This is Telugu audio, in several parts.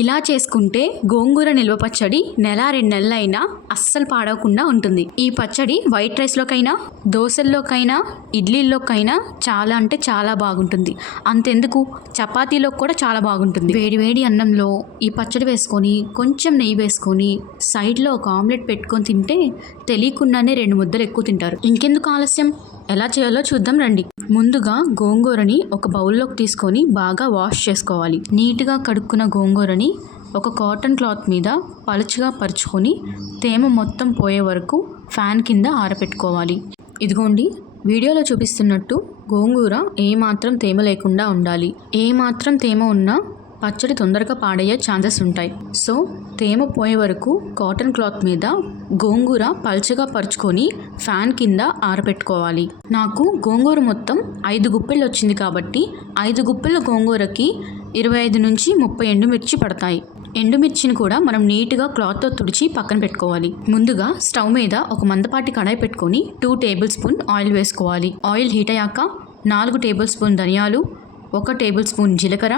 ఇలా చేసుకుంటే గోంగూర నిల్వ పచ్చడి నెల 2 నెలలైనా అస్సలు పాడవకుండా ఉంటుంది. ఈ పచ్చడి వైట్ రైస్లోకైనా, దోశల్లోకైనా, ఇడ్లీల్లోకైనా చాలా అంటే చాలా బాగుంటుంది. అంతెందుకు చపాతీలో కూడా చాలా బాగుంటుంది. వేడి వేడి అన్నంలో ఈ పచ్చడి వేసుకొని కొంచెం నెయ్యి వేసుకొని సైడ్లో ఒక ఆమ్లెట్ పెట్టుకొని తింటే తెలియకుండానే 2 ముద్దలు ఎక్కువ తింటారు. ఇంకెందుకు ఆలస్యం, ఎలా చేయాలో చూద్దాం రండి. ముందుగా గోంగూరని ఒక బౌల్లోకి తీసుకొని బాగా వాష్ చేసుకోవాలి. నీట్గా కడుక్కున్న గోంగూరని ఒక కాటన్ క్లాత్ మీద పలుచగా పరుచుకొని తేమ మొత్తం పోయే వరకు ఫ్యాన్ కింద ఆరబెట్టుకోవాలి. ఇదిగోండి వీడియోలో చూపిస్తున్నట్టు గోంగూర ఏమాత్రం తేమ లేకుండా ఉండాలి. ఏమాత్రం తేమ ఉన్నా పచ్చడి తొందరగా పాడయ్యే ఛాన్సెస్ ఉంటాయి. సో తేమ పోయే వరకు కాటన్ క్లాత్ మీద గోంగూర పల్చగా పరుచుకొని ఫ్యాన్ కింద ఆరబెట్టుకోవాలి. నాకు గోంగూర మొత్తం 5 గుప్పెళ్ళు వచ్చింది కాబట్టి 5 గుప్పెళ్ళ గోంగూరకి 25 నుంచి 30 ఎండుమిర్చి పడతాయి. ఎండుమిర్చిని కూడా మనం నీట్గా క్లాత్తో తుడిచి పక్కన పెట్టుకోవాలి. ముందుగా స్టవ్ మీద ఒక మందపాటి కడాయి పెట్టుకొని 2 టేబుల్ స్పూన్ ఆయిల్ వేసుకోవాలి. ఆయిల్ హీట్ అయ్యాక 4 టేబుల్ స్పూన్ ధనియాలు, 1 టేబుల్ స్పూన్ జీలకర్ర,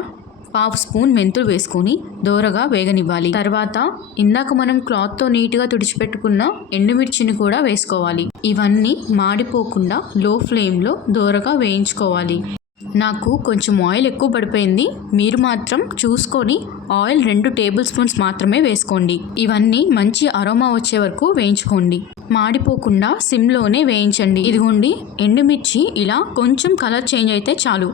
1/2 స్పూన్ మెంతులు వేసుకొని దోరగా వేగనివ్వాలి. తర్వాత ఇందాక మనం క్లాత్తో నీట్గా తుడిచిపెట్టుకున్న ఎండుమిర్చిని కూడా వేసుకోవాలి. ఇవన్నీ మాడిపోకుండా లో ఫ్లేమ్లో దోరగా వేయించుకోవాలి. నాకు కొంచెం ఆయిల్ ఎక్కువ పడిపోయింది. మీరు మాత్రం చూసుకొని ఆయిల్ 2 టేబుల్ స్పూన్స్ మాత్రమే వేసుకోండి. ఇవన్నీ మంచి అరోమా వచ్చే వరకు వేయించుకోండి. మాడిపోకుండా సిమ్లోనే వేయించండి. ఇదిగోండి ఎండుమిర్చి ఇలా కొంచెం కలర్ చేంజ్ అయితే చాలు.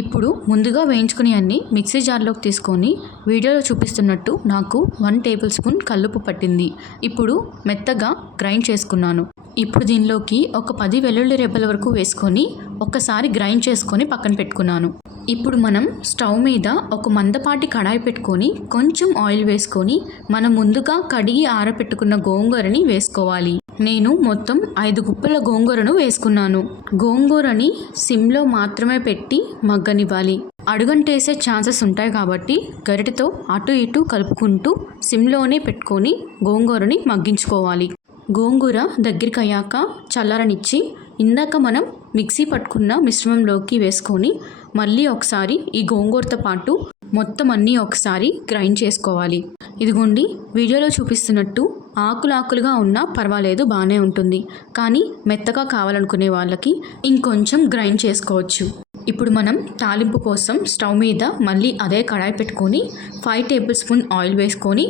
ఇప్పుడు ముందుగా వేయించుకుని అన్ని మిక్సీ జార్లోకి తీసుకొని వీడియోలో చూపిస్తున్నట్టు నాకు 1 టేబుల్ స్పూన్ కల్లుప్పు పట్టింది. ఇప్పుడు మెత్తగా గ్రైండ్ చేసుకున్నాను. ఇప్పుడు దీనిలోకి ఒక 10 వెల్లుల్లి రెబ్బల వరకు వేసుకొని ఒక్కసారి గ్రైండ్ చేసుకొని పక్కన పెట్టుకున్నాను. ఇప్పుడు మనం స్టవ్ మీద ఒక మందపాటి కడాయి పెట్టుకొని కొంచెం ఆయిల్ వేసుకొని మనం ముందుగా కడిగి ఆరబెట్టుకున్న గోంగూరని వేసుకోవాలి. నేను మొత్తం 5 గుప్పెల గోంగూరను వేసుకున్నాను. గోంగూరని సిమ్లో మాత్రమే పెట్టి మగ్గనివ్వాలి. అడుగంటేసే ఛాన్సెస్ ఉంటాయి కాబట్టి గరిటెతో అటు ఇటు కలుపుకుంటూ సిమ్లోనే పెట్టుకొని గోంగూరని మగ్గించుకోవాలి. గోంగూర దగ్గరికి అయ్యాక చల్లారనిచ్చి ఇందాక మనం మిక్సీ పట్టుకున్న మిశ్రమంలోకి వేసుకొని మళ్ళీ ఒకసారి ఈ గోంగూరతో పాటు మొత్తం అన్నీ ఒకసారి గ్రైండ్ చేసుకోవాలి. ఇదిగోండి వీడియోలో చూపిస్తున్నట్టు ఆకులుగా ఉన్నా పర్వాలేదు, బాగానే ఉంటుంది. కానీ మెత్తగా కావాలనుకునే వాళ్ళకి ఇంకొంచెం గ్రైండ్ చేసుకోవచ్చు. ఇప్పుడు మనం తాలింపు కోసం స్టవ్ మీద మళ్ళీ అదే కడాయి పెట్టుకొని 5 టేబుల్ స్పూన్ ఆయిల్ వేసుకొని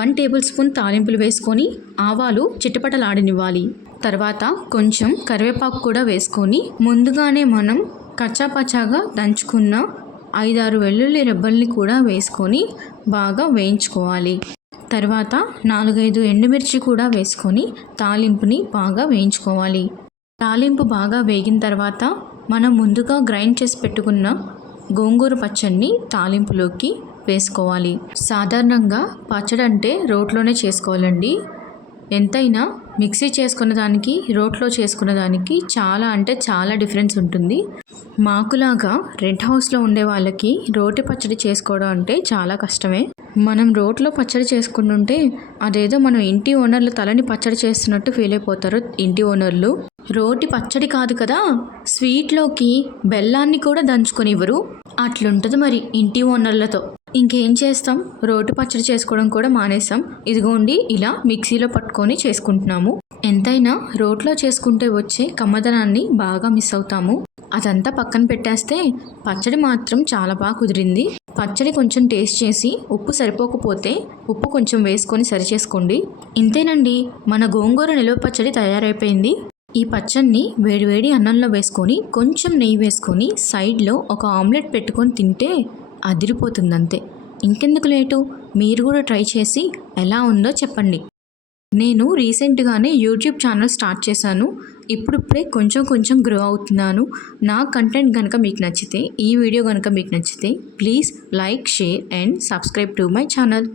1 టేబుల్ స్పూన్ తాలింపులు వేసుకొని ఆవాలు చిటపటలాడనివ్వాలి. తర్వాత కొంచెం కరివేపాకు కూడా వేసుకొని ముందుగానే మనం కచ్చాపచ్చాగా దంచుకున్న 5-6 వెల్లుల్లి రెబ్బల్ని కూడా వేసుకొని బాగా వేయించుకోవాలి. తర్వాత 4-5 ఎండుమిర్చి కూడా వేసుకొని తాలింపుని బాగా వేయించుకోవాలి. తాలింపు బాగా వేగిన తర్వాత మనం ముందుగా గ్రైండ్ చేసి పెట్టుకున్న గోంగూర పచ్చడిని తాలింపులోకి వేసుకోవాలి. సాధారణంగా పచ్చడి అంటే రోట్లోనే చేసుకోవాలండి. ఎంతైనా మిక్సీ చేసుకున్న దానికి రోట్లో చేసుకున్న దానికి చాలా అంటే చాలా డిఫరెన్స్ ఉంటుంది. మాకులాగా రెంట్ హౌస్లో ఉండే వాళ్ళకి రోటి పచ్చడి చేసుకోవడం అంటే చాలా కష్టమే. మనం రోట్లో పచ్చడి చేసుకుంటుంటే అదేదో మనం ఇంటి ఓనర్ల తలని పచ్చడి చేస్తున్నట్టు ఫీల్ అయిపోతారు ఇంటి ఓనర్లు. రోటి పచ్చడి కాదు కదా, స్వీట్లోకి బెల్లాన్ని కూడా దంచుకొని ఇవ్వరు. అట్లుంటుంది మరి ఇంటి ఓనర్లతో. ఇంకేం చేస్తాం, రోటి పచ్చడి చేసుకోవడం కూడా మానేసాం. ఇదిగోండి ఇలా మిక్సీలో పట్టుకొని చేసుకుంటున్నాము. ఎంతైనా రోట్లో చేసుకుంటే వచ్చే కమ్మదనాన్ని బాగా మిస్ అవుతాము. అదంతా పక్కన పెట్టేస్తే పచ్చడి మాత్రం చాలా బాగా కుదిరింది. పచ్చడి కొంచెం టేస్ట్ చేసి ఉప్పు సరిపోకపోతే ఉప్పు కొంచెం వేసుకొని సరిచేసుకోండి. ఇంతేనండి, మన గోంగూర నిల్వ పచ్చడి తయారైపోయింది. ఈ పచ్చడిని వేడివేడి అన్నంలో వేసుకొని కొంచెం నెయ్యి వేసుకొని సైడ్లో ఒక ఆమ్లెట్ పెట్టుకొని తింటే అదిరిపోతుందంతే. ఇంకెందుకు లేటు, మీరు కూడా ట్రై చేసి ఎలా ఉందో చెప్పండి. నేను రీసెంట్గానే యూట్యూబ్ ఛానల్ స్టార్ట్ చేశాను. ఇప్పుడిప్పుడే కొంచెం గ్రో అవుతున్నాను. నా కంటెంట్ కనుక మీకు నచ్చితే, ఈ వీడియో కనుక మీకు నచ్చితే please like, share and subscribe to my channel.